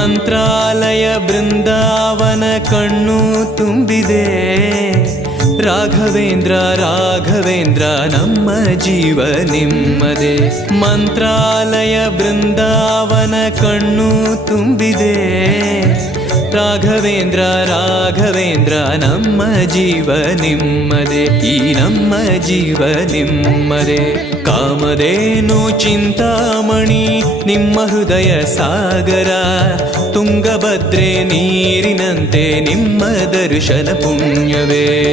ಮಂತ್ರಾಲಯ ಬೃಂದಾವನ ಕಣ್ಣು ತುಂಬಿದೆ. ರಾಘವೇಂದ್ರ ರಾಘವೇಂದ್ರ ನಮ್ಮ ಜೀವ ನಿಮ್ಮದೇ. ಮಂತ್ರಾಲಯ ಬೃಂದಾವನ ಕಣ್ಣು ತುಂಬಿದೆ. ರಾಘವೇಂದ್ರ ರಾಘವೇಂದ್ರ ನಮ್ಮ ಜೀವ ನಿಮ್ಮದೇ. ಈ ನಮ್ಮ ಜೀವ ನಿಮ್ಮದೇ. ಕಾಮಧೇನು ಚಿಂತಾಮಣಿ ನಿಮ್ಮ ಹೃದಯ ಸಾಗರ. ತುಂಗಭದ್ರೆ ನೀರಿನಂತೆ ನಿಮ್ಮ ದರ್ಶನ ಪುಣ್ಯವೇ.